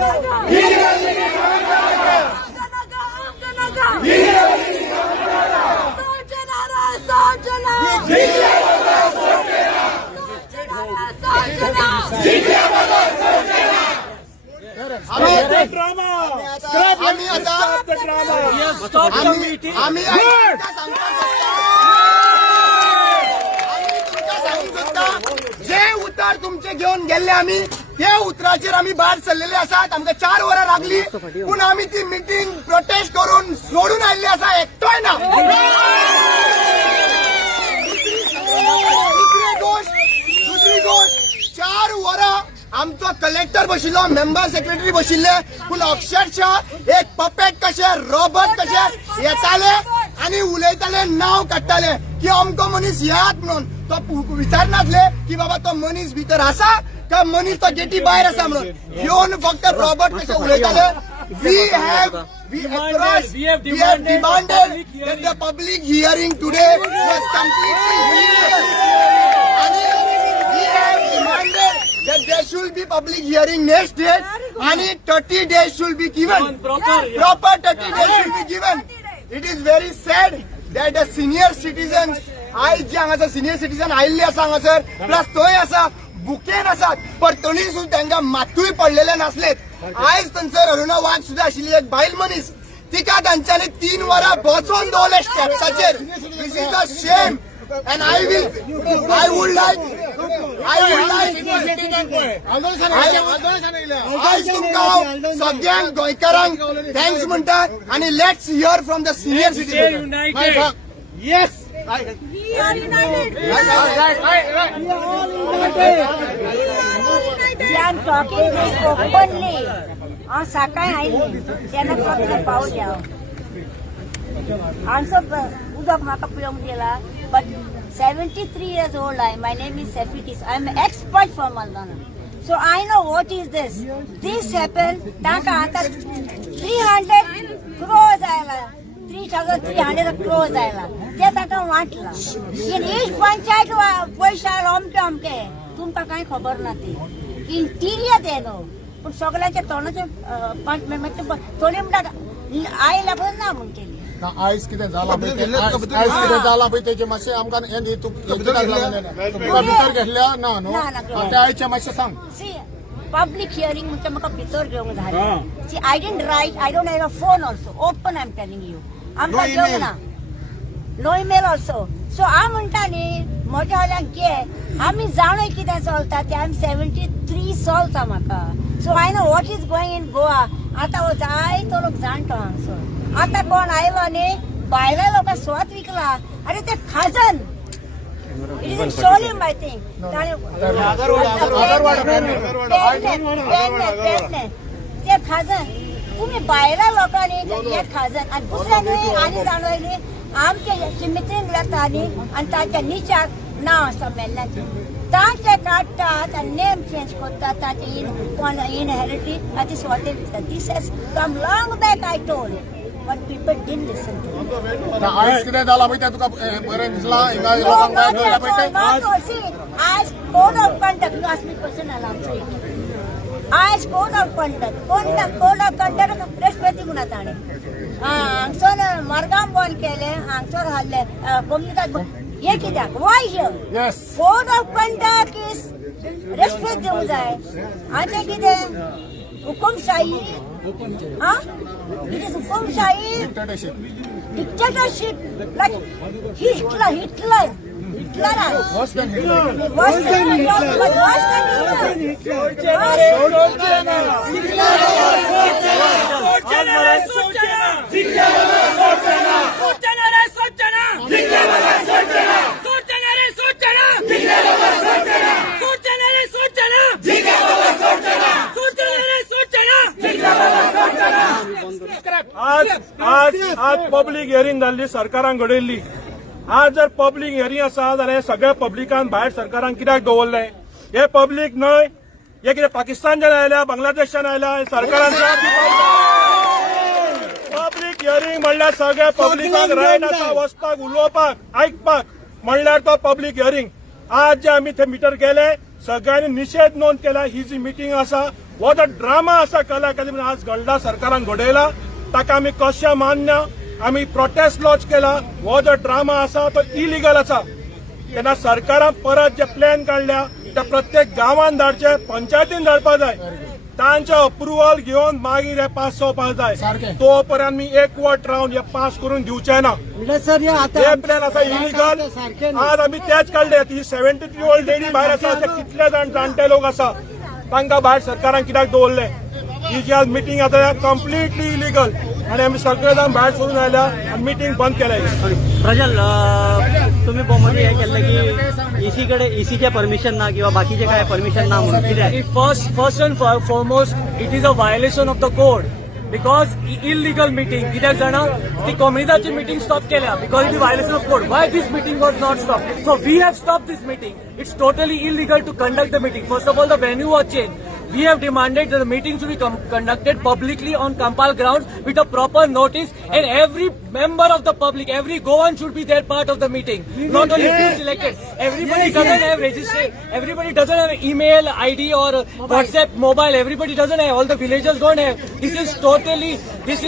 जे उतर तुमचे घेऊन गेले आम्ही ते उतराचेर आम्ही भायर सरलेले आसात. आमकां 4 वरां लागली पूण आम्ही ती मिटींग प्रोटेस्ट करून सोडून आयल्ले आसा. एकटोय ना. दुसरी गोष्ट 4 वरां आमचो कलेक्टर बशिल्लो, मेंबर सेक्रेटरी बशिल्ले, पूण अक्षरशः एक पपेट कशे रॉबर्ट कशे येताले आणि उलयताले, नाव काडटाले की अमको मनीस यात म्हणून. तो विचारनासले की बाबा तो मनीस भितर आसा का मनीस तो गेटी भायर आसा म्हणून. येवन फक्त रॉबर्ट कशे उलयताले. We have demanded that the public hearing today was completely held. We have demanded that there should be public hearing next day and 30 days should be given. Proper 30 days should be given. It is very sad that the senior citizens, आज जे हांगासर senior citizen आयिल्ले आसा हांगासर plus थंय आसा बुकेन आसात पण तरी सुद्धा तांकां मातूय पडलेले नासलेत. आयज थंयसर अरुणा वाघ सुद्धा आशिल्ली एक बायल मनीस, तिका तांच्यांनी 3 वरां बसोवन दवरले स्टेप्साचेर. दिस is a shame. And I would like तुमकां सगळ्यांक गोंयकारांक थँक्स म्हणटा आणि let's hear from the senior citizen. Yes. We are united. I am talking this openly. On Sakai Island, त्यांना फक्त पाऊल द्यावं. आमचं उदक म्हाका पिवंक दिला. But 73 years old I. My name is Sefitis. I am an expert from Maldana. So I know what is this. This happened. ताका आता 300 crores आयला. 3,300 crores आयला. ते ताका वाटला. इन ईच पंचायत पैसा अमके तुमकां कांय खबर ना ती. इंटिरियर ते न्हू पूण सगळ्याच्या तोंडाचे पंच मेंबर थोडी म्हणटा आयला पण ना म्हणटली. आयज कितें जाला पळय तेचे मातशें आमकां हें दी. तुका भितर घेतल्या ना न्हू ते आयचे मातशें सांग. सी पब्लीक हियरिंग म्हणजे म्हाका भितर घेवंक जाय. See I didn't right. I don't have a phone also. Open I am telling you. आमकां घेवंक ना. No email also. सो हांव म्हणटा न्ही म्हज्या वाल्याक घे. आमी जाणय कितें चलता ते. आय एम 73 चलता म्हाका. So I know what is going in Goa. आतां हो जायतो लोक जाणटो हांगसर. आता कोण आयलो न्ही भायल्या लोकांक स्वत विकला. अरे ते खाजन इट इज सोलिम आय थिंक. ते खाजन तुम्ही भायल्या लोकांनी हे खाजन आणि दुसऱ्यांनी आनी जाणवली आमचे सिमित्रीन येता न्ही आणि ताच्या निचार नांव आसता मेल्ल्याचें तांचे काडटात आनी नेम चेंज करतात. ताचे इनहेरिटी आनी स्वते विकतात. This has come long back I told. But people didn't listen to me. आयज कितें जाला पळय तें तुका बरें दिसलां. हिंगा लोकांक भायर दवरल्या पळय ते. आज code of conduct you ask me question आल आमचो. आज code of conduct code of conduct respect दिवना ताणें. हांगसर मरगांव बंद केले. हांगसर हाडले कम्युनिकेट हे कित्याक Y here. Code of conduct is respect दिवंक जाय. आनी कितें हुकुमशाही. It is hukumshahi. Dictatorship. Like Hitler. Worse than Hitler. Worse than आज पब्लीक हियरिंग जाल्ली सरकारान घडयल्ली. आज जर पब्लीक हियरिंग आसा जाल्यार सगळ्या पब्लिकान भायर सरकारान कित्याक दवरले. हे पब्लीक न्हय हे कितें पाकिस्तानच्यान आयल्या बांगलादेशान आयल्या सरकारान पब्लीक हियरिंग म्हणल्यार सगळ्या पब्लिकाक रायट आसा वचपाक उलोवपाक आयकपाक म्हणल्यार तो पब्लीक हियरिंग. आज जे आमी थंय मिटर गेले सगळ्यांनी निषेध नोंद केला. ही जी मिटींग आसा हो जो ड्रामा आसा कलाकाली म्हणून आज गंडा सरकारान घडयला ताका आमी कशें मान्य. आमी प्रोटेस्ट लॉन्च केला. हो जो ड्रामा आसा तो इलिगल आसा. तेन्ना सरकारान परत जे प्लॅन काढल्या ते प्रत्येक गांवांत धाडचे, पंचायतीन धाडपा जाय. तांचे अप्रुव्हल घेवन मागीर हे पास जावपाक जाय. तो पर्यंत मी एकवट रावन हे पास करून दिवचे ना. हे प्लॅन आसा इलिगल. आज आमी तेच काढले. ही 73 लेडी भायर आसा ते कितले जाण जाणटे लोक आसा तांकां भायर सरकारान कित्याक दवरले. ही जी आज मिटींग आसा कंप्लिटली इलिगल आणि आम्ही सगळे जाण भायर सोडून आयल्या आणि मिटींग बंद केल्या. प्रजल तुम्ही मध्ये हे केलं की ईसीकडे ईसीचे परमिशन ना किंवा बाकीचे काय परमिशन ना म्हणून किती First and foremost, it is a violation of the code because illegal meeting. कित्याक जाणा ती कम्युनिटीची meeting stop केल्या because it is violation of code. Why this meeting was not stopped? So we have stopped this meeting. It's totally illegal to conduct the meeting. First of all, the venue was changed. We have demanded that the meeting should be conducted publicly on Kampal grounds with a proper notice, and every member of the public, every Goan should be there part of the meeting. Not only few selected. Everybody doesn't have registration. Everybody doesn't have email, ID or WhatsApp, mobile. Everybody doesn't have. All the villagers don't have. This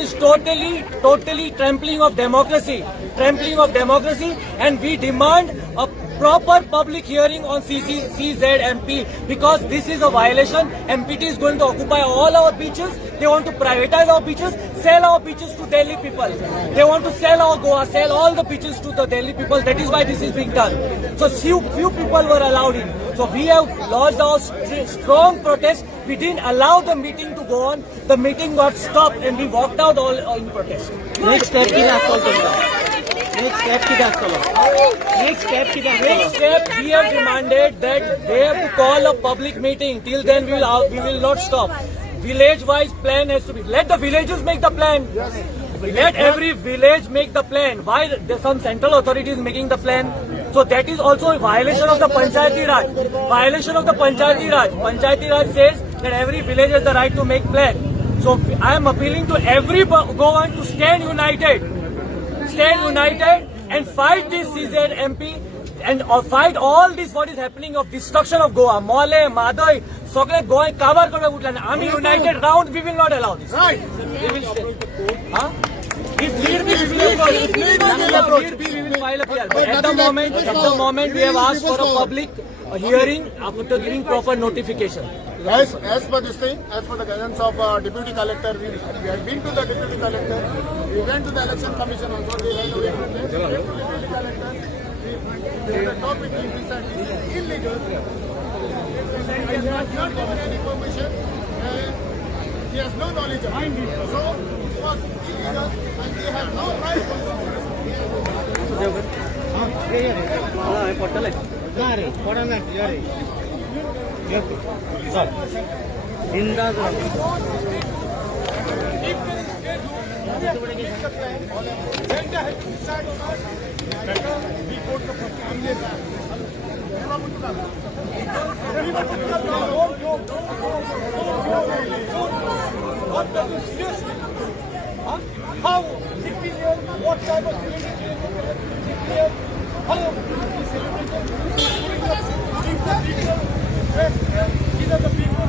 is totally trampling of democracy. Trampling of democracy, and we demand a proper public hearing on CZMP because this is a violation. MPT is going to occupy all our beaches. They want to privatize our beaches, sell our beaches to Delhi people. They want to sell our Goa, sell all the beaches to the Delhi people. That is why this is being done. So few people were allowed in. So we have lodged our strong protest. We didn't allow the meeting to go on. The meeting got stopped and we walked out all in protest. Next step किती असतो तुमचा next step Next step, we have demanded that they have to call a public meeting. Till then, we will not stop. Village-wise plan has to be. Let the villages make the plan. Let every village make the plan. Why some central authority is making the plan? So that is also a violation of the Panchayati Raj. Violation of the Panchayati Raj. Panchayati Raj says that every village has the right to make plan. So I am appealing to every Goan to stand united. Stand united and fight this CZMP and fight all this what is happening of destruction of Goa. Mole, Madai, सगळे गोय काबार करपाक उठला. आम्ही united round, we will not allow this. We will stay. Huh? If need be, we will file a PR. But at the moment, we have asked for a public hearing after giving proper notification. As per this thing, as per the guidance of Deputy Collector, we have been to the Deputy Collector, we went to the Election Commission also, we ran away from there. Deputy Collector, we had a talk with him, he said this is illegal. He has not given any permission and he has no knowledge of it. So this was illegal and they have no right to do How 16 years? What type of celebrity? 16 years? Hello. These are the people.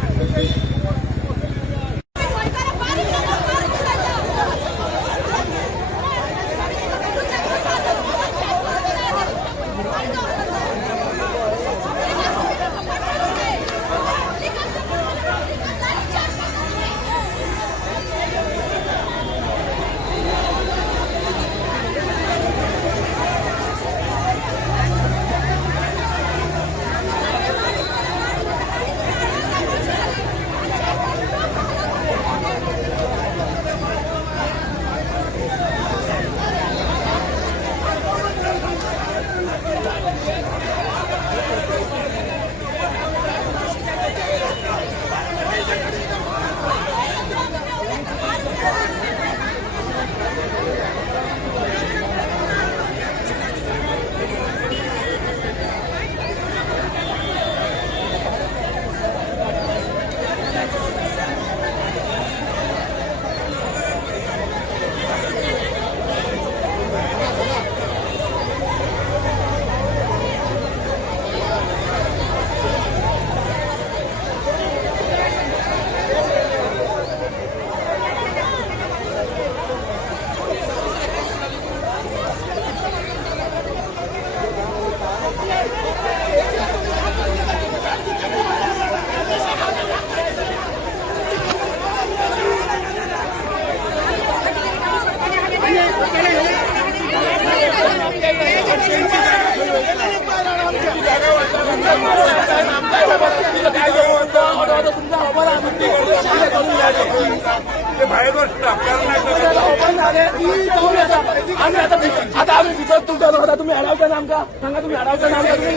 तुम्ही अडावचं नाम का सांगा तुम्ही अडावचं नाम का तुम्ही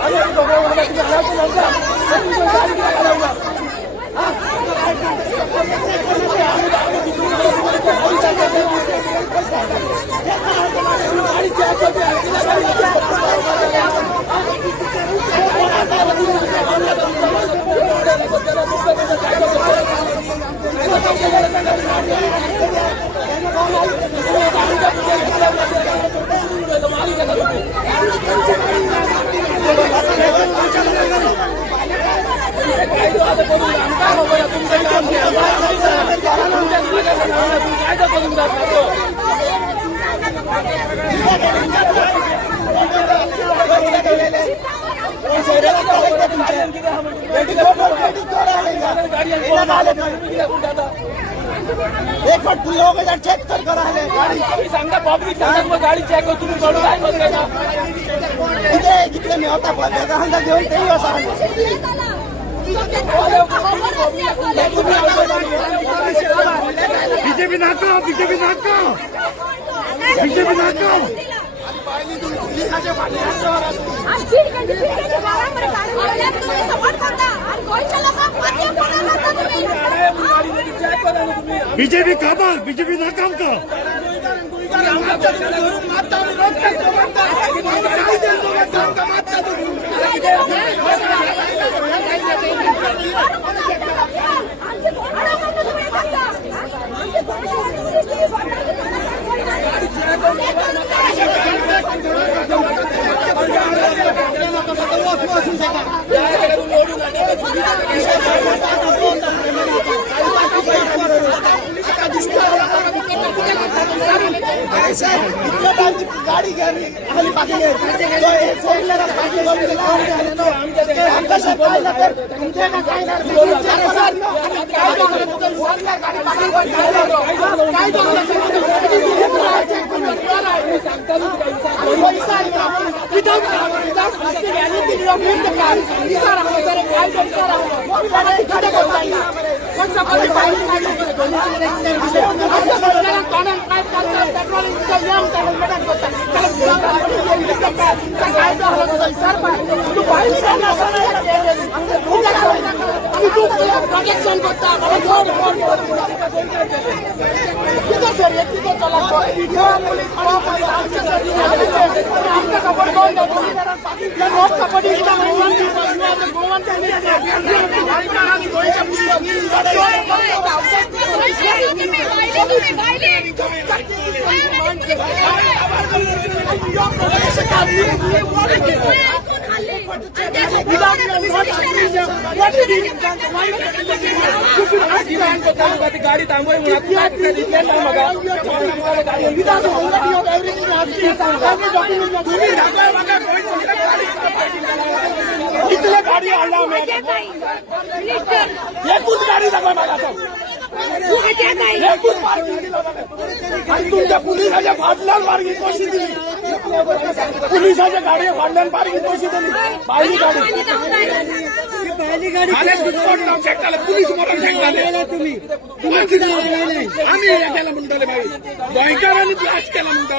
आणि तुम्ही अडावचं नाम का तुम्ही गाडी किती अडवला एक फट लोग चेक तर करा गाडी सांगा पब्लिक सांगा मग गाडी चेक करू तुम्ही करू काय म्हणताय ना इकडे मी होता पण घेऊन ते असं बीजेपी नाका बीजेपी नाका बीजेपी नाका बीजेपी काबा बीजेपी नाकाम का गाडी खाली पाठी गाडी थांबवाय इथल्या गाडी आणला एकूच गाडी दाखवा मला तुमच्या पोलिसाच्या फाडल्यान मार्गी कशी दिली पोलिसाच्या गाडी फाडल्यान मार्गी कशी दिली पहिली गाडी पोलीस मोठं शेकताले तुम्ही आम्ही हे केलं म्हणताले भाई गोंयकारांनी ब्लास्ट केला म्हणता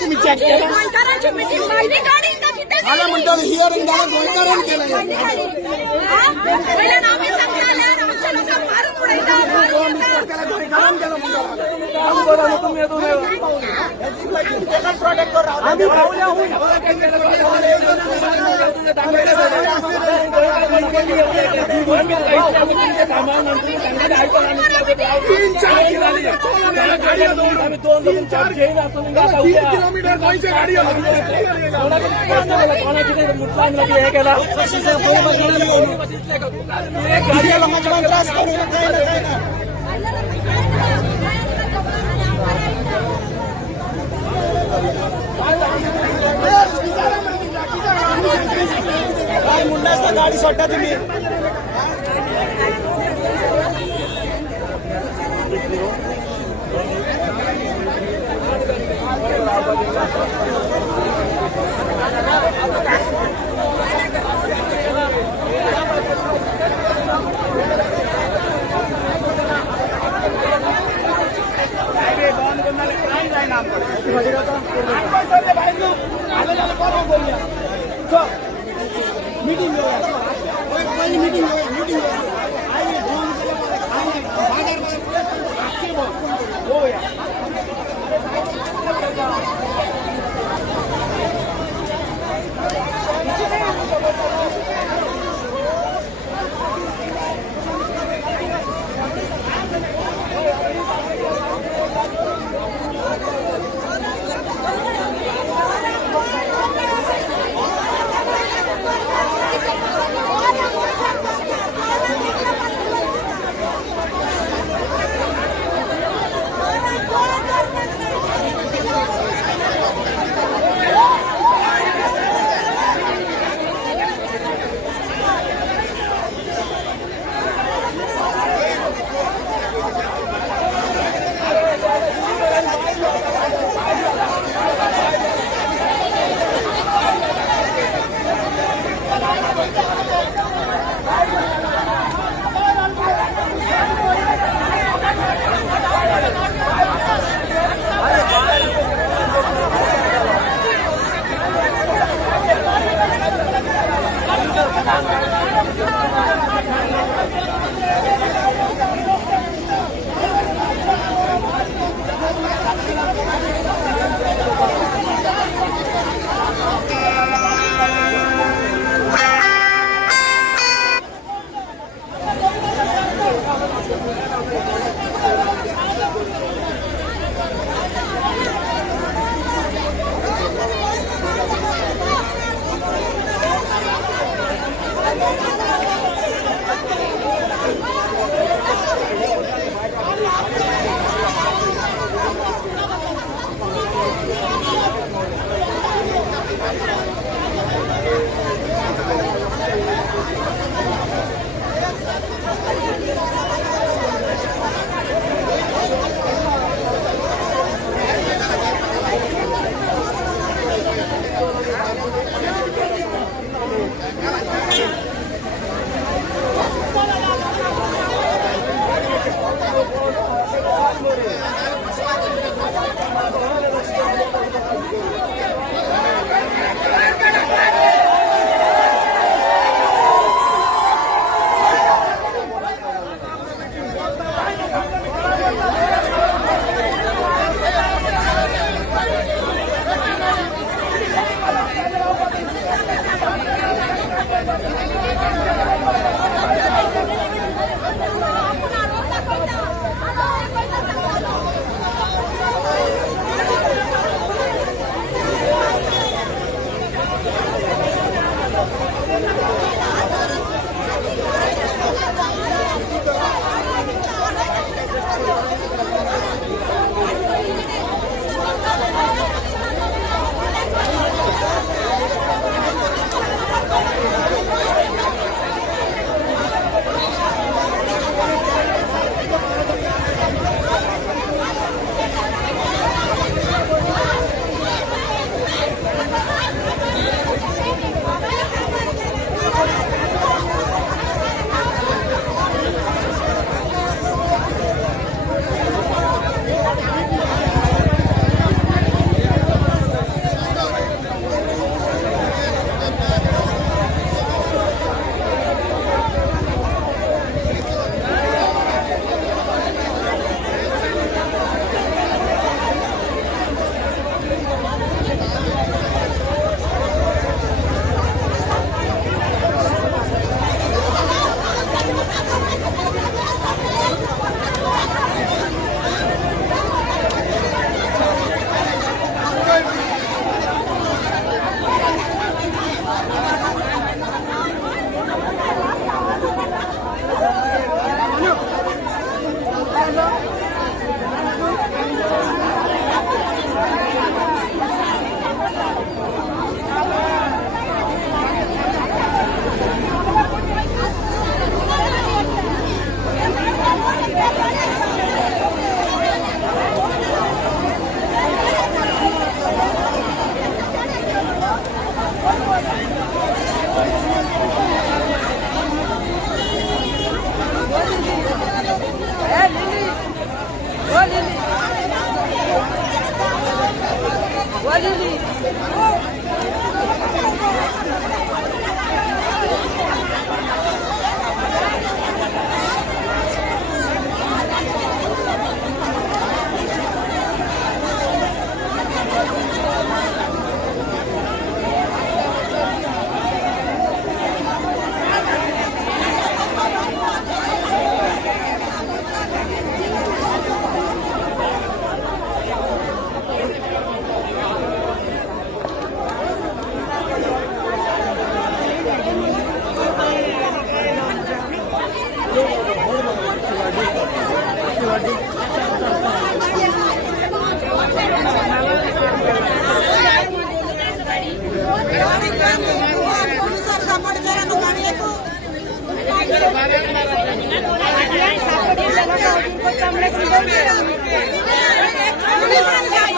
तुम्ही चेक केला मला म्हणतात हिअरिंग झालं गोंयकारांनी केलं गाडी सोडता तुम्ही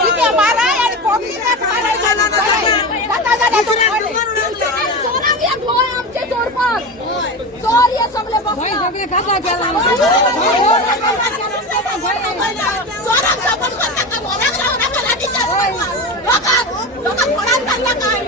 इथे मारा आणि पब्लिकला मारायचं आमचे जोडपाक चोर हे सगळे सगळे खाता चोरांचा पण करता का लोक फोडात घालला काय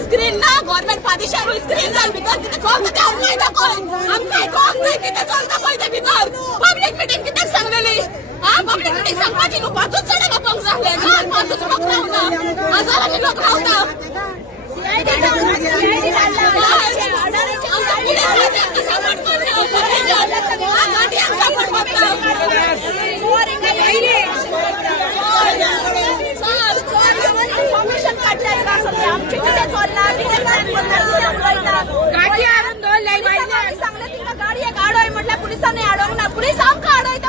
स्क्रीन ना गव्हर्नमेंट पादेशावर स्क्रीन जाईल भितर तिथे चोलता ते आम्ही दाखव आमकां कोण जाय तिथे चोलता पळय भितर पब्लिक मिटींग कित्याक सांगलेली हा पब्लिक मिटींग सांगपाची न्हू 5 जाणां लोकांक जाहले ना 5 लोक रावना हजारांनी लोक रावता पुलिसांनी अडवूंक ना पुलीस आमकां अडयता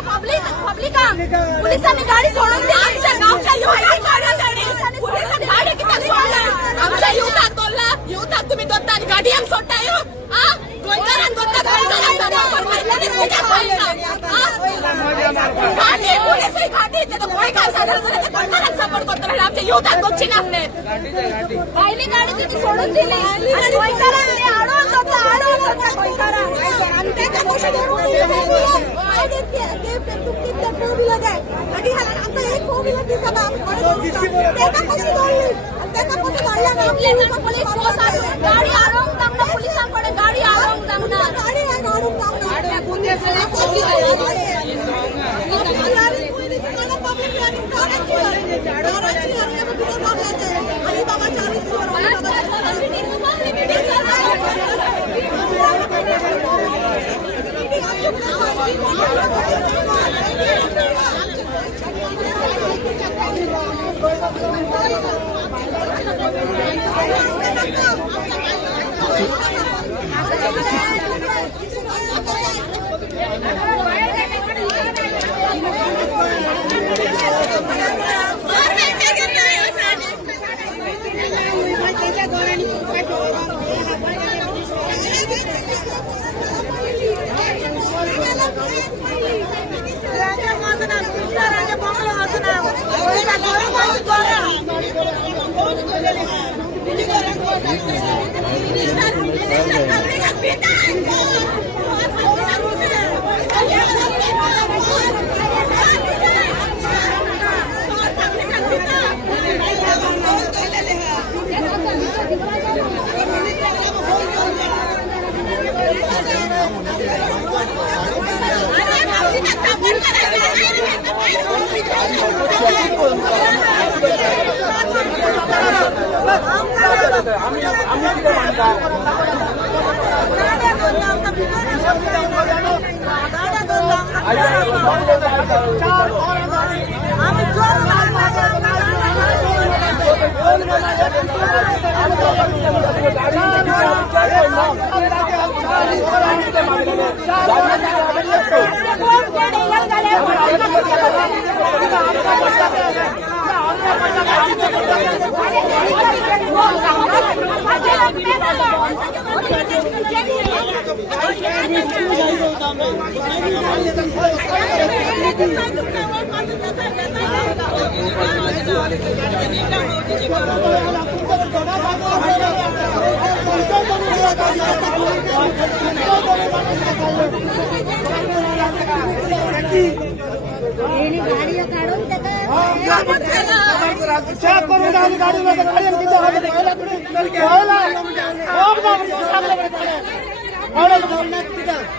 पुलिसांनी गाडी सोडून दिली आमच्या गांवच्या युवकांक पुलिसांनी गाडी कित्याक सोडला आमच्या युवकांक दवरला युवकांक तुमी दोत्ता आनी गाडी आमकां सोडटाय गोंयकारांक दोत्ता घाटी पुलिसय घाटी ते गोंयकार जाल्यार ते गोंयकारांक सपोर्ट करतले आमच्या युवकांक दोची नासले भायली गाडी तिथे सोडून दिली आनी गोंयकारांनी अडवून दोत्ता गोंयकारांक आनी ते गाडी आरोग्य दाखना पुलिसांकडे गाडी आरोग्य दाखना आम्ही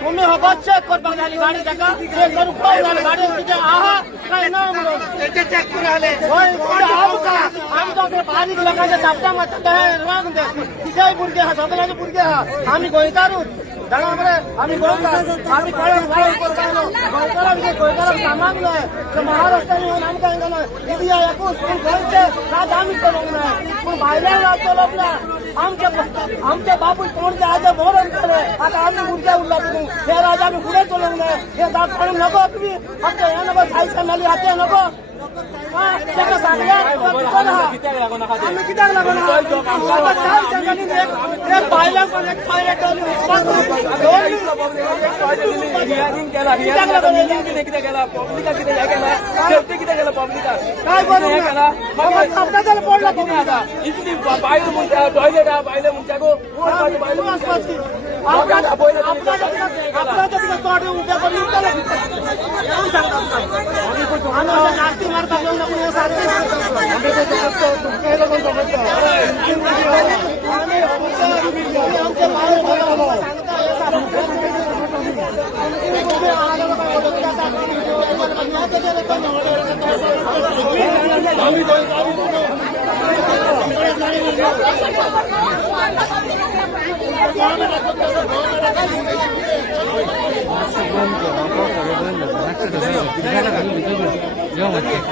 तुम्ही हो चेक करता गाडी त्याका चेक करू गाडी तिथे आहा काय ना म्हणून चेक करू आले आमच्या बारीक लोकांच्या धापटा मारतात तिच्याही बुडगे हा सगळ्याचे बुडगे हा आम्ही गोयकारू जाणा आम्ही गोयकार आम्ही कळण करतो गोयकारा गोयकारा सामान नाही महाराष्ट्राने येऊन आमकां हांगा इंडिया एकूच पूण गोंयचे राज आमी करूंक ना पूण भायल्या राज्य लोकला आमचे बापूय तोंडचे आज मोरण केले आता आम्ही उडक्या उरला तिथून हे राज आम्ही पुढे चलवूंक ना हे दाग काढून नको तुम्ही आता हे नको खायचं मेली हाते नको तेका सांगल्यार आम्ही कित्याक लागना एक बायलांक पण एक पायलट काय करू पडला तुम्ही आता बायल म्हणटा टॉयलेट हा बायले म्हणटा गो आपल्याच्या तिथे तोडे उद्या पण आरती मारता येऊन आपण सारखे